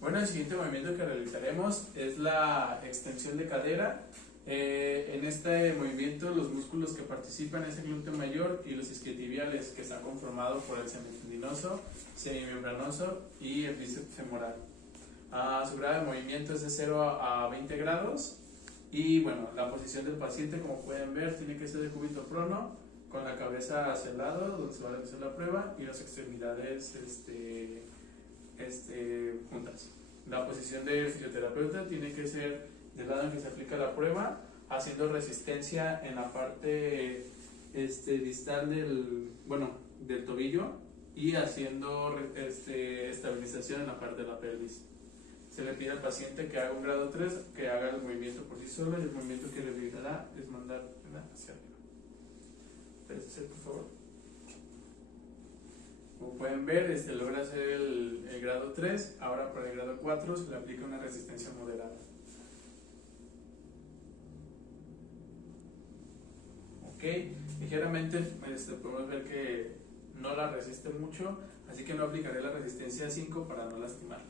Bueno, el siguiente movimiento que realizaremos es la extensión de cadera. En este movimiento los músculos que participan es el glúteo mayor y los isquiotibiales, que están conformados por el semitendinoso, semimembranoso y el bíceps femoral. Su grado de movimiento es de 0 a 20 grados y bueno, la posición del paciente, como pueden ver, tiene que ser de cúbito prono, con la cabeza hacia el lado donde se va a realizar la prueba y las extremidades juntas. La posición del fisioterapeuta tiene que ser del lado en que se aplica la prueba, haciendo resistencia en la parte distal del tobillo y haciendo estabilización en la parte de la pelvis. Se le pide al paciente que haga un grado 3, que haga el movimiento por sí solo, y el movimiento que le ayudará es mandar hacia arriba. ¿Puedes hacer, por favor? Como pueden ver, logra hacer el grado 3. Ahora para el grado 4 se le aplica una resistencia moderada. Ok, ligeramente podemos ver que no la resiste mucho, así que no aplicaré la resistencia 5 para no lastimarla.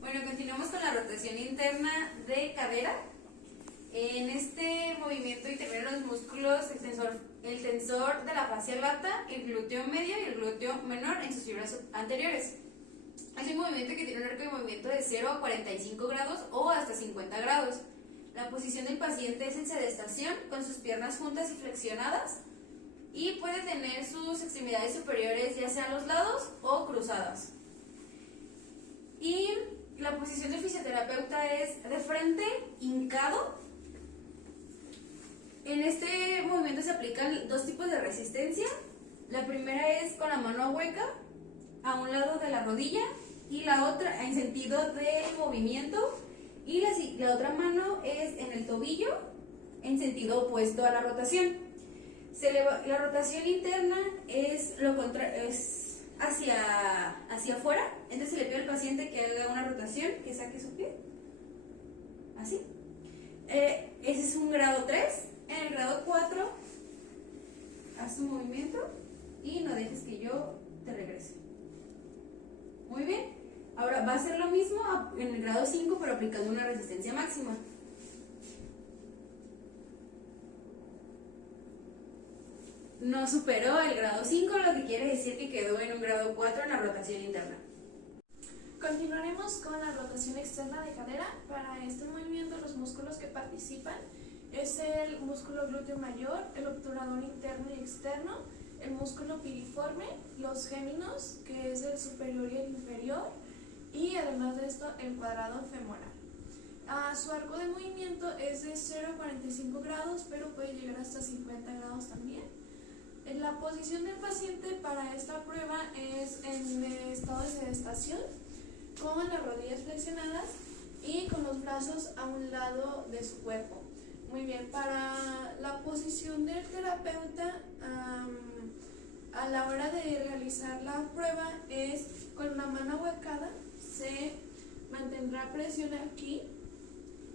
Bueno, continuamos con la rotación interna de cadera. En este movimiento intervienen los músculos, el tensor de la fascia lata, el glúteo medio y el glúteo menor en sus fibras anteriores. Es un movimiento que tiene un arco de movimiento de 0 a 45 grados o hasta 50 grados. La posición del paciente es en sedestación, con sus piernas juntas y flexionadas, y puede tener sus extremidades superiores ya sea a los lados o cruzadas. Y la posición del fisioterapeuta es de frente, hincado. En este movimiento se aplican dos tipos de resistencia. La primera es con la mano hueca a un lado de la rodilla y la otra en sentido de movimiento, y la otra mano es en el tobillo en sentido opuesto a la rotación. La rotación interna es hacia afuera, entonces se le pide al paciente que haga una rotación, que saque su pie así. Ese es un grado 3. En el grado 4 haz tu movimiento y no dejes que yo te regrese. Muy bien. Ahora va a ser lo mismo en el grado 5, pero aplicando una resistencia máxima. No superó el grado 5, lo que quiere decir que quedó en un grado 4 en la rotación interna. Continuaremos con la rotación externa de cadera. Para este movimiento los músculos que participan es el músculo glúteo mayor, el obturador interno y externo, el músculo piriforme, los géminos, que es el superior y el inferior, y además de esto el cuadrado femoral. Su arco de movimiento es de 0 a 45 grados, pero puede llegar hasta 50 grados también. La posición del paciente para esta prueba es en estado de sedestación, con las rodillas flexionadas y con los brazos a un lado de su cuerpo. Muy bien, para la posición del terapeuta a la hora de realizar la prueba es con una mano huecada, se mantendrá presión aquí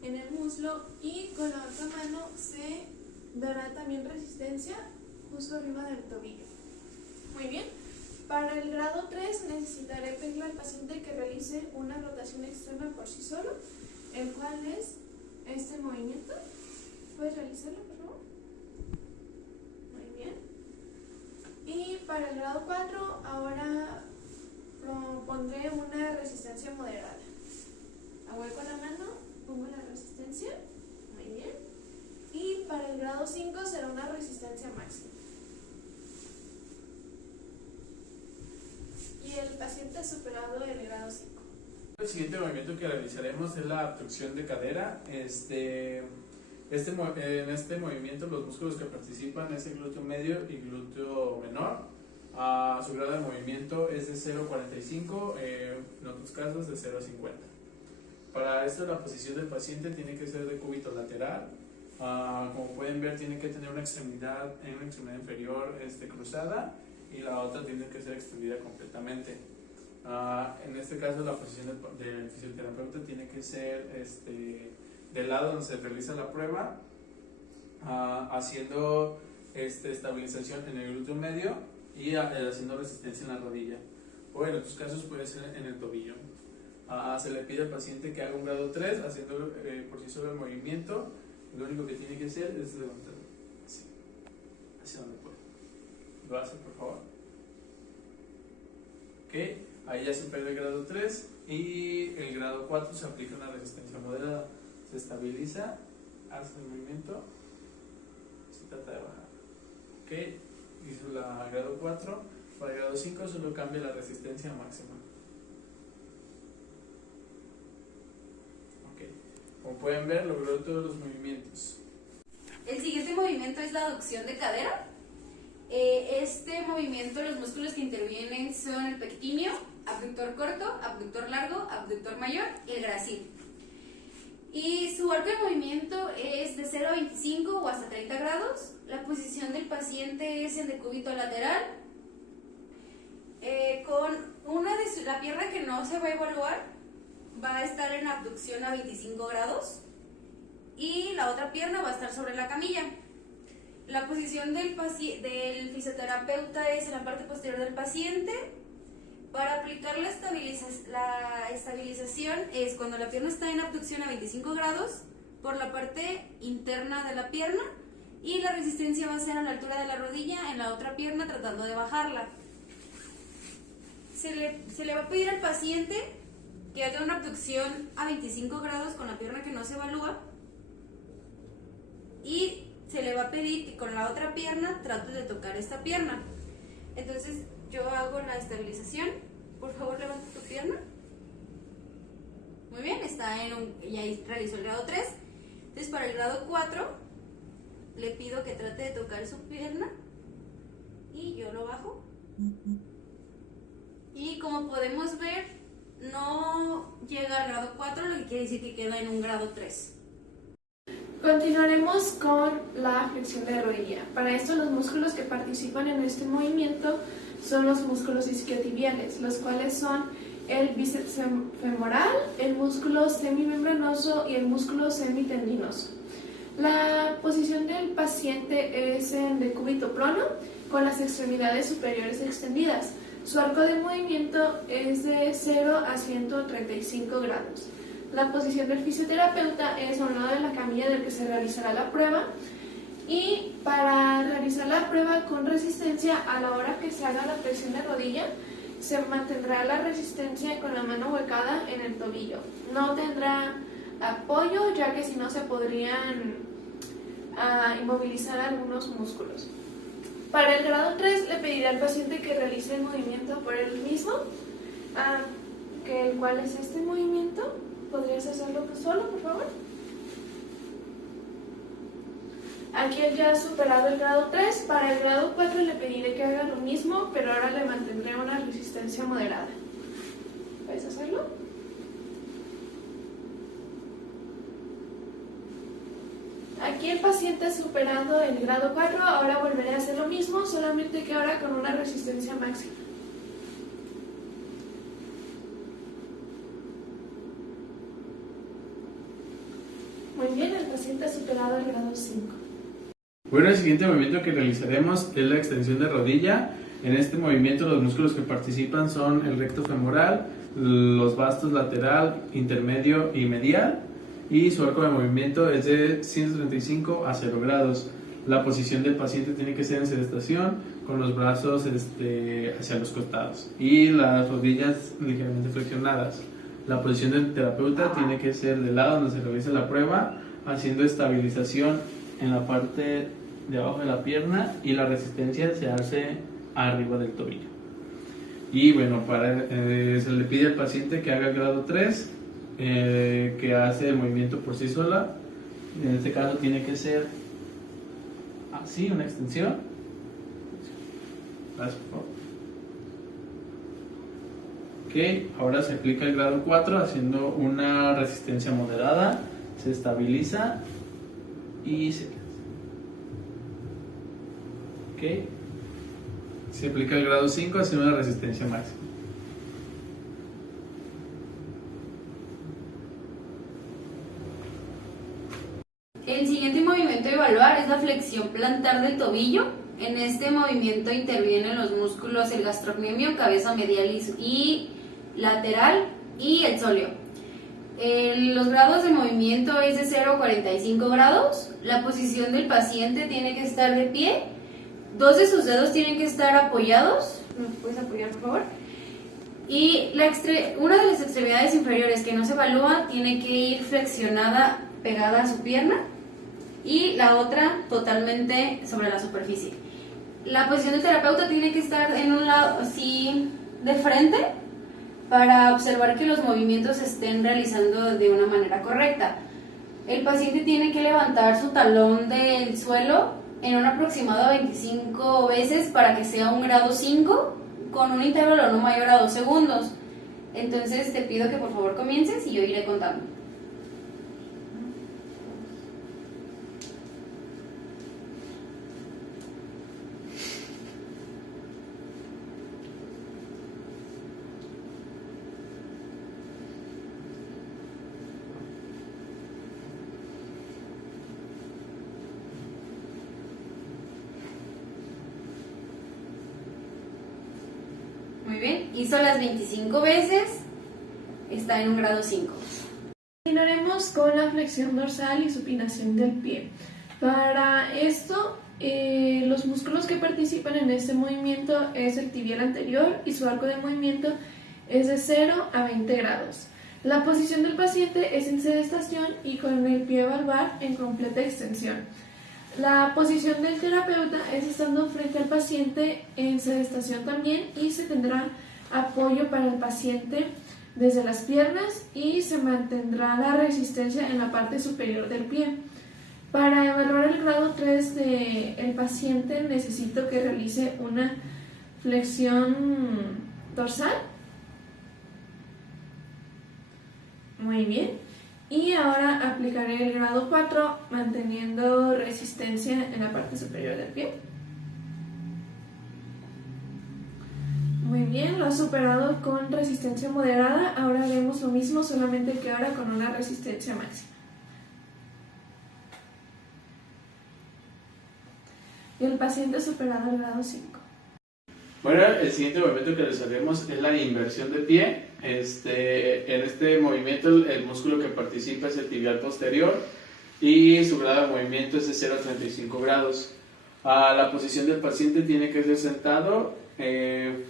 en el muslo y con la otra mano se dará también resistencia justo arriba del tobillo. Muy bien, para el grado 3 necesitaré pedirle al paciente que realice una rotación externa por sí solo, el cual es este movimiento. ¿Puedes realizarlo, por favor? Muy bien. Y para el grado 4 ahora pondré una resistencia moderada. Ahueco la mano, pongo la resistencia. Muy bien. Y para el grado 5 será una resistencia máxima. Y el paciente ha superado el grado 5. El siguiente movimiento que realizaremos es la abducción de cadera. En este movimiento los músculos que participan es el glúteo medio y glúteo menor. Su grado de movimiento es de 0 a 45, en otros casos de 0 a 50. Para esto la posición del paciente tiene que ser de cúbito lateral. Como pueden ver, tiene que tener una extremidad inferior cruzada y la otra tiene que ser extendida completamente. En este caso la posición del fisioterapeuta tiene que ser del lado donde se realiza la prueba, haciendo estabilización en el glúteo medio y haciendo resistencia en la rodilla, o en otros casos puede ser en el tobillo. Se le pide al paciente que haga un grado 3 haciendo por sí solo el movimiento. Lo único que tiene que hacer es levantar así, hacia donde puede. Lo hace, por favor. Ok, ahí ya supera el grado 3 y el grado 4 se aplica una resistencia moderada. Se estabiliza, hace el movimiento, se trata de bajar. Ok, hizo la grado 4. Para el grado 5 solo cambia la resistencia máxima. Como pueden ver, logró todos los movimientos. El siguiente movimiento es la aducción de cadera. Este movimiento, los músculos que intervienen son el pectíneo, abductor corto, abductor largo, abductor mayor y el gracil. Y su arco de movimiento es de 0 a 25 o hasta 30 grados. La posición del paciente es en decúbito lateral. Con la pierna que no se va a evaluar, va a estar en abducción a 25 grados y la otra pierna va a estar sobre la camilla. La posición del fisioterapeuta es en la parte posterior del paciente. Para aplicar la estabilización es cuando la pierna está en abducción a 25 grados por la parte interna de la pierna y la resistencia va a ser a la altura de la rodilla en la otra pierna tratando de bajarla. Se le va a pedir al paciente que haga una abducción a 25 grados con la pierna que no se evalúa y se le va a pedir que con la otra pierna trate de tocar esta pierna. Entonces yo hago la estabilización. Por favor, levanta tu pierna. Muy bien, ya realizó el grado 3. Entonces para el grado 4 le pido que trate de tocar su pierna y yo lo bajo. Y como podemos ver, no llega al grado 4, lo que quiere decir que queda en un grado 3. Continuaremos con la flexión de rodilla. Para esto, los músculos que participan en este movimiento son los músculos isquiotibiales, los cuales son el bíceps femoral, el músculo semimembranoso y el músculo semitendinoso. La posición del paciente es en decúbito prono, con las extremidades superiores extendidas. Su arco de movimiento es de 0 a 135 grados. La posición del fisioterapeuta es a un lado de la camilla del que se realizará la prueba. Y para realizar la prueba con resistencia, a la hora que se haga la flexión de rodilla, se mantendrá la resistencia con la mano huecada en el tobillo. No tendrá apoyo, ya que si no se podrían inmovilizar algunos músculos. Para el grado 3 le pediré al paciente que realice el movimiento por él mismo, el cual es este movimiento. ¿Podrías hacerlo tú solo, por favor? Aquí él ya ha superado el grado 3. Para el grado 4 le pediré que haga lo mismo, pero ahora le mantendré una resistencia moderada. ¿Puedes hacerlo? Aquí el paciente ha superado el grado 4, ahora volveré a hacer lo mismo, solamente que ahora con una resistencia máxima. Muy bien, el paciente ha superado el grado 5. Bueno, el siguiente movimiento que realizaremos es la extensión de rodilla. En este movimiento los músculos que participan son el recto femoral, los vastos lateral, intermedio y medial, y su arco de movimiento es de 135 a 0 grados. La posición del paciente tiene que ser en sedestación, con los brazos hacia los costados y las rodillas ligeramente flexionadas. La posición del terapeuta tiene que ser del lado donde se realiza la prueba, haciendo estabilización en la parte de abajo de la pierna, y la resistencia se hace arriba del tobillo. Y bueno, se le pide al paciente que haga el grado 3, que hace el movimiento por sí sola. En este caso tiene que ser así, una extensión. Gracias, por favor. Ok, ahora se aplica el grado 4 haciendo una resistencia moderada, se estabiliza y se queda. Ok, se aplica el grado 5 haciendo una resistencia máxima. El siguiente movimiento a evaluar es la flexión plantar del tobillo. En este movimiento intervienen los músculos el gastrocnemio, cabeza medial y lateral, y el sóleo. Los grados de movimiento es de 0 a 45 grados. La posición del paciente tiene que estar de pie. 2 de sus dedos tienen que estar apoyados. ¿Me puedes apoyar, por favor? Y una de las extremidades inferiores que no se evalúa tiene que ir flexionada, pegada a su pierna, y la otra totalmente sobre la superficie. La posición del terapeuta tiene que estar en un lado así de frente para observar que los movimientos se estén realizando de una manera correcta. El paciente tiene que levantar su talón del suelo en un aproximado de 25 veces para que sea un grado 5 con un intervalo no mayor a 2 segundos. Entonces te pido que por favor comiences y yo iré contando. Muy bien, hizo las 25 veces, está en un grado 5. Continuaremos con la flexión dorsal y supinación del pie. Para esto, los músculos que participan en este movimiento es el tibial anterior y su arco de movimiento es de 0 a 20 grados. La posición del paciente es en sedestación y con el pie valvar en completa extensión. La posición del terapeuta es estando frente al paciente en sedestación también, y se tendrá apoyo para el paciente desde las piernas y se mantendrá la resistencia en la parte superior del pie. Para evaluar el grado 3 del paciente necesito que realice una flexión dorsal. Muy bien. Y ahora aplicaré el grado 4 manteniendo resistencia en la parte superior del pie. Muy bien, lo ha superado con resistencia moderada. Ahora haremos lo mismo, solamente que ahora con una resistencia máxima. Y el paciente ha superado el grado 5. Bueno, el siguiente movimiento que realizaremos es la inversión de pie. En este movimiento el músculo que participa es el tibial posterior y su grado de movimiento es de 0 a 35 grados. La posición del paciente tiene que ser sentado,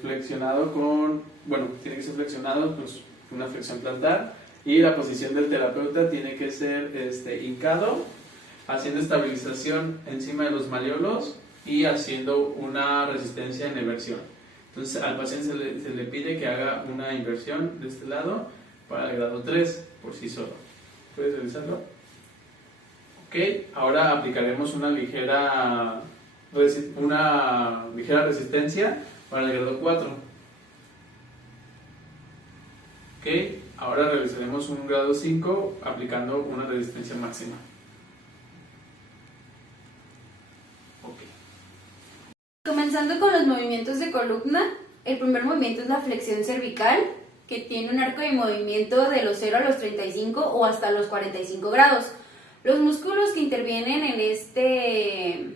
flexionado tiene que ser flexionado con una flexión plantar, y la posición del terapeuta tiene que ser hincado, haciendo estabilización encima de los malleolos y haciendo una resistencia en eversión. Entonces al paciente se le pide que haga una inversión de este lado para el grado 3 por sí solo. ¿Puedes realizarlo? Ok, ahora aplicaremos una ligera resistencia para el grado 4. Ok, ahora realizaremos un grado 5 aplicando una resistencia máxima. Comenzando con los movimientos de columna, el primer movimiento es la flexión cervical, que tiene un arco de movimiento de los 0 a los 35 o hasta los 45 grados. Los músculos que intervienen en este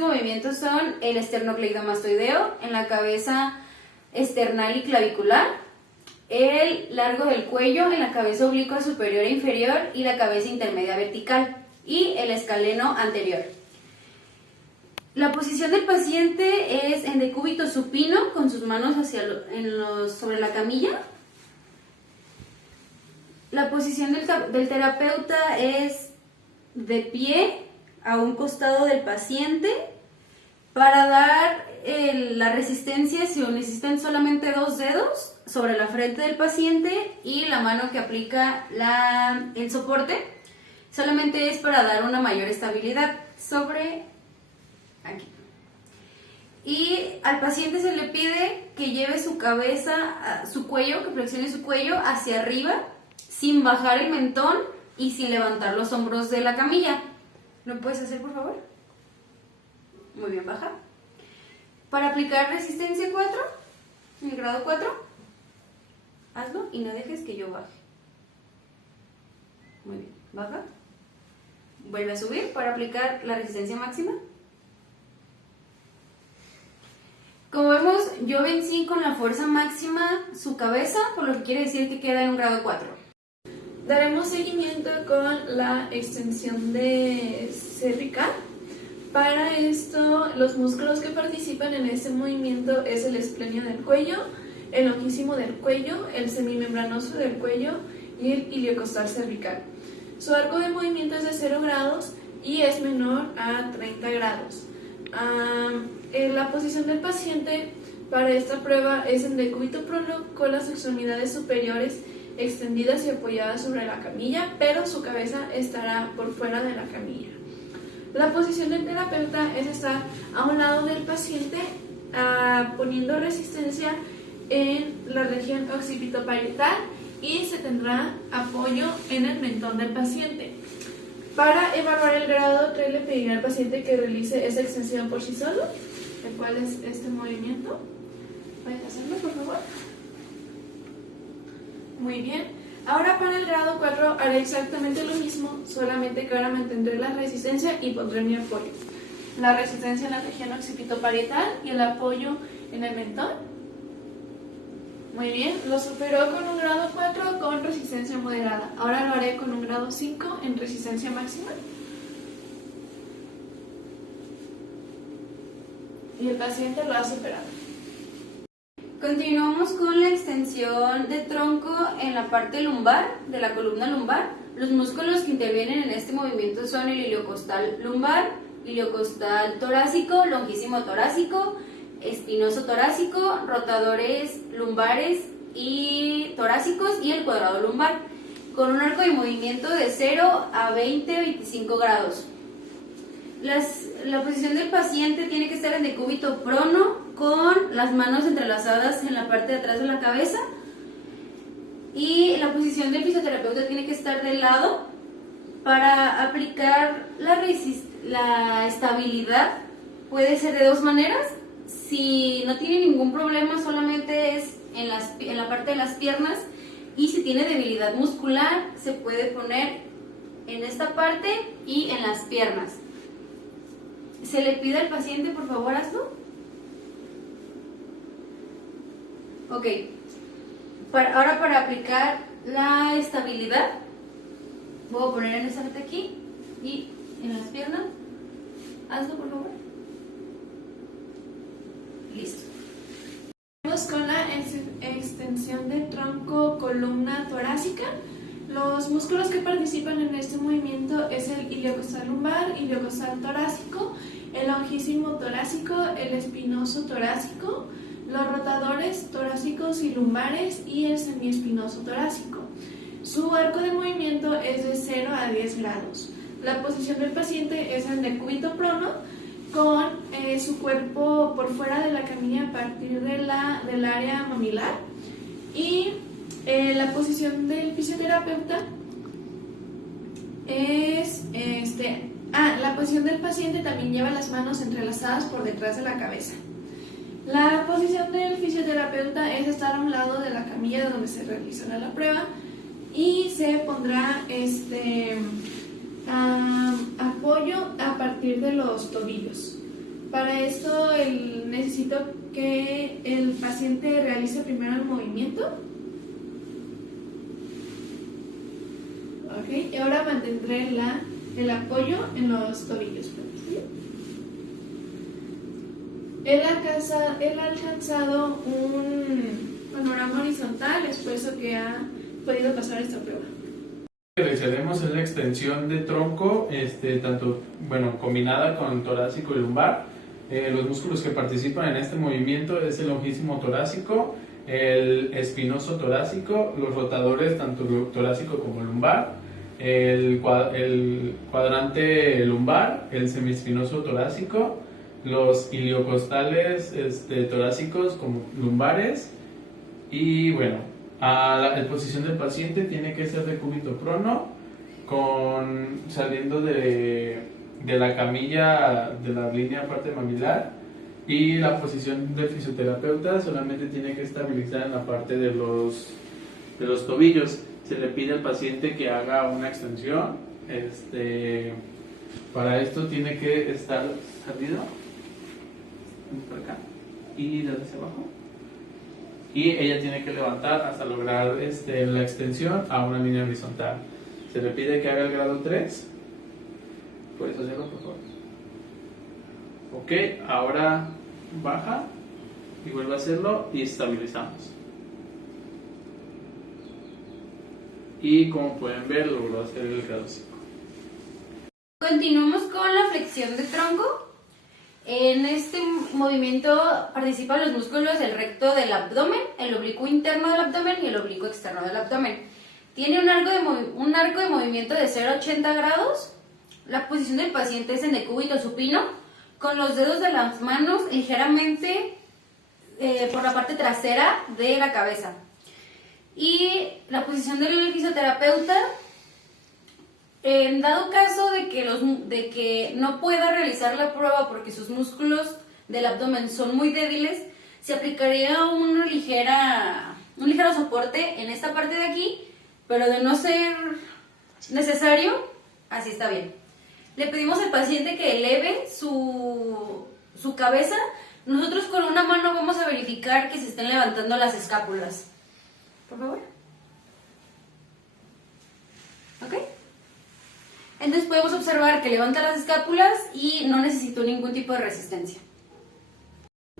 movimiento son el esternocleidomastoideo en la cabeza esternal y clavicular, el largo del cuello en la cabeza oblicua superior e inferior y la cabeza intermedia vertical, y el escaleno anterior. La posición del paciente es en decúbito supino, con sus manos sobre la camilla. La posición del terapeuta es de pie a un costado del paciente. Para dar la resistencia se necesitan solamente 2 dedos sobre la frente del paciente, y la mano que aplica el soporte solamente es para dar una mayor estabilidad sobre aquí. Y al paciente se le pide que lleve su cabeza, que flexione su cuello hacia arriba sin bajar el mentón y sin levantar los hombros de la camilla. ¿Lo puedes hacer, por favor? Muy bien, baja. Para aplicar resistencia 4, en el grado 4, hazlo y no dejes que yo baje. Muy bien, baja. Vuelve a subir para aplicar la resistencia máxima. Como vemos, yo vencí con la fuerza máxima su cabeza, por lo que quiere decir que queda en un grado 4. Daremos seguimiento con la extensión de cervical. Para esto, los músculos que participan en este movimiento es el esplenio del cuello, el longísimo del cuello, el semimembranoso del cuello y el iliocostal cervical. Su arco de movimiento es de 0 grados y es menor a 30 grados. La posición del paciente para esta prueba es en decúbito prono con las extremidades superiores extendidas y apoyadas sobre la camilla, pero su cabeza estará por fuera de la camilla. La posición del terapeuta es estar a un lado del paciente poniendo resistencia en la región occipitoparietal y se tendrá apoyo en el mentón del paciente. Para evaluar el grado 3 le pedirá al paciente que realice esa extensión por sí solo, el cual es este movimiento. ¿Puedes hacerlo, por favor? Muy bien. Ahora para el grado 4 haré exactamente lo mismo, solamente que ahora mantendré la resistencia y pondré mi apoyo. La resistencia en la región occipitoparietal y el apoyo en el mentón. Muy bien, lo superó con un grado 4 con resistencia moderada. Ahora lo haré con un grado 5 en resistencia máxima. Y el paciente lo ha superado. Continuamos con la extensión de tronco en la parte lumbar, de la columna lumbar. Los músculos que intervienen en este movimiento son el iliocostal lumbar, iliocostal torácico, longísimo torácico, espinoso torácico, rotadores lumbares y torácicos y el cuadrado lumbar, con un arco de movimiento de 0 a 20-25 grados. La posición del paciente tiene que estar en decúbito prono con las manos entrelazadas en la parte de atrás de la cabeza, y la posición del fisioterapeuta tiene que estar de lado para aplicar la estabilidad. Puede ser de dos maneras. Si no tiene ningún problema, solamente es en la parte de las piernas, y si tiene debilidad muscular se puede poner en esta parte y en las piernas. Se le pide al paciente, por favor, hazlo. Ok, ahora para aplicar la estabilidad, voy a poner en esta parte aquí y en las piernas. Hazlo, por favor. Listo. Vamos con la extensión de tronco columna torácica. Los músculos que participan en este movimiento es el iliocostal lumbar, iliocostal torácico, el longísimo torácico, el espinoso torácico, los rotadores torácicos y lumbares y el semiespinoso torácico. Su arco de movimiento es de 0 a 10 grados. La posición del paciente es en decúbito prono con su cuerpo por fuera de la camilla a partir del área mamilar, y la posición del fisioterapeuta es la posición del paciente también lleva las manos entrelazadas por detrás de la cabeza. La posición del fisioterapeuta es estar a un lado de la camilla donde se realizará la prueba, y se pondrá apoyo a partir de los tobillos. Para esto necesito que el paciente realice primero el movimiento. Ok, y ahora mantendré el apoyo en los tobillos. Él ha alcanzado un panorama horizontal, es por eso que ha podido pasar esta prueba. Realizaremos la extensión de tronco, combinada con torácico y lumbar. Los músculos que participan en este movimiento es el longísimo torácico, el espinoso torácico, los rotadores tanto torácico como lumbar, el cuadrante lumbar, el semiespinoso torácico, los iliocostales torácicos como lumbares. Y bueno, la posición del paciente tiene que ser de cúbito prono, saliendo de la camilla de la línea parte mamilar, y la posición del fisioterapeuta solamente tiene que estabilizar en la parte de los tobillos. Se le pide al paciente que haga una extensión. Para esto tiene que estar salido por acá y desde hacia abajo. Y ella tiene que levantar hasta lograr la extensión a una línea horizontal. Se le pide que haga el grado 3. ¿Puedes hacerlo, por favor? Ok, ahora baja y vuelve a hacerlo y estabilizamos. Y como pueden ver, logró hacer el grado 5. Continuamos con la flexión de tronco. En este movimiento participan los músculos del recto del abdomen, el oblicuo interno del abdomen y el oblicuo externo del abdomen. Tiene un arco de movimiento de 0 a 80 grados. La posición del paciente es en decúbito supino, con los dedos de las manos ligeramente por la parte trasera de la cabeza. Y la posición del fisioterapeuta, en dado caso de que no pueda realizar la prueba porque sus músculos del abdomen son muy débiles, se aplicaría un ligero soporte en esta parte de aquí, pero de no ser necesario, así está bien. Le pedimos al paciente que eleve su cabeza. Nosotros con una mano vamos a verificar que se estén levantando las escápulas. Por favor. ¿Ok? Entonces podemos observar que levanta las escápulas y no necesitó ningún tipo de resistencia.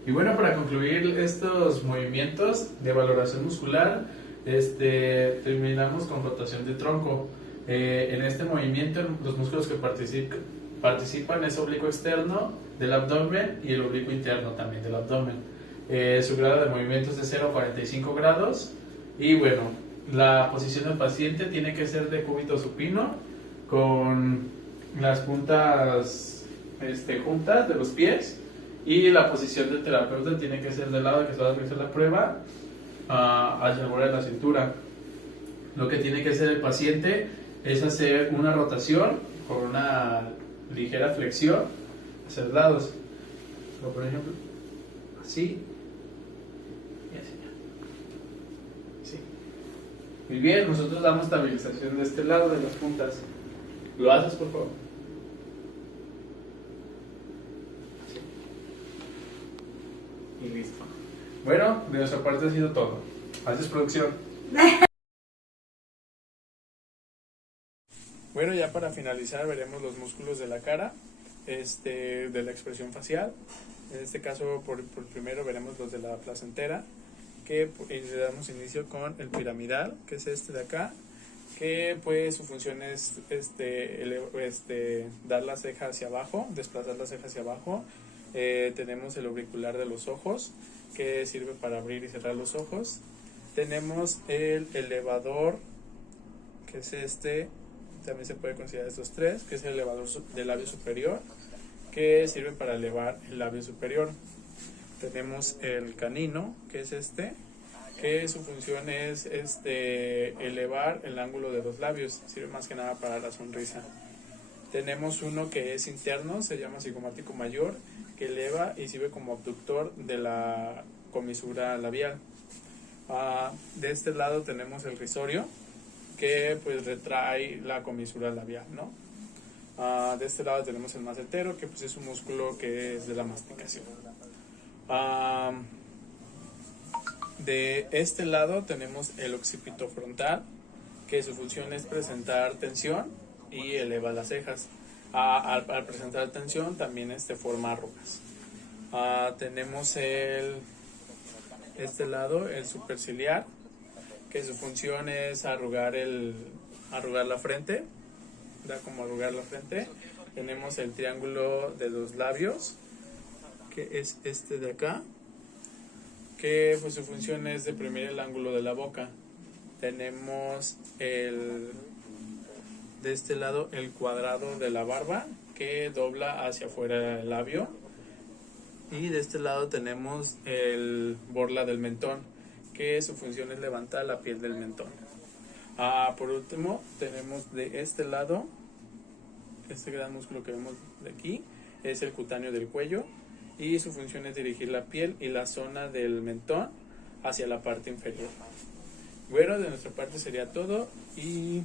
Y bueno, para concluir estos movimientos de valoración muscular, terminamos con rotación de tronco. En este movimiento, los músculos que participan es oblicuo externo del abdomen y el oblicuo interno también del abdomen. Su grado de movimiento es de 0 a 45 grados. Y bueno, la posición del paciente tiene que ser de cúbito supino, con las puntas juntas de los pies, y la posición del terapeuta tiene que ser del lado que se va a hacer la prueba, hacia el borde de la cintura. Lo que tiene que hacer el paciente es hacer una rotación con una ligera flexión hacia los lados, como por ejemplo así y así. Sí. Muy bien, nosotros damos estabilización de este lado de las puntas. ¿Lo haces, por favor? Y listo. Bueno, de nuestra parte ha sido todo. Gracias, producción. Bueno, ya para finalizar veremos los músculos de la cara, de la expresión facial. En este caso, por primero veremos los de la placentera, que le damos inicio con el piramidal, que es este de acá, que pues su función es dar la ceja hacia abajo, desplazar la ceja hacia abajo. Tenemos el auricular de los ojos, que sirve para abrir y cerrar los ojos. Tenemos el elevador, que es también se puede considerar estos tres, que es el elevador del labio superior, que sirve para elevar el labio superior. Tenemos el canino, que es que su función es elevar el ángulo de los labios, sirve más que nada para la sonrisa. Tenemos uno que es interno, se llama cigomático mayor, que eleva y sirve como abductor de la comisura labial. De este lado tenemos el risorio, que pues retrae la comisura labial, ¿no? De este lado tenemos el macetero, que pues es un músculo que es de la masticación. De este lado tenemos el occipito frontal, que su función es presentar tensión y eleva las cejas. Al presentar tensión también forma arrugas. Tenemos este lado, el superciliar, que su función es arrugar la frente, da como arrugar la frente. Tenemos el triángulo de los labios, que es este de acá, que pues su función es deprimir el ángulo de la boca. Tenemos de este lado el cuadrado de la barba, que dobla hacia afuera el labio. Y de este lado tenemos el borla del mentón, que su función es levantar la piel del mentón. Por último tenemos de este lado, este gran músculo que vemos de aquí, es el cutáneo del cuello, y su función es dirigir la piel y la zona del mentón hacia la parte inferior. Bueno, de nuestra parte sería todo y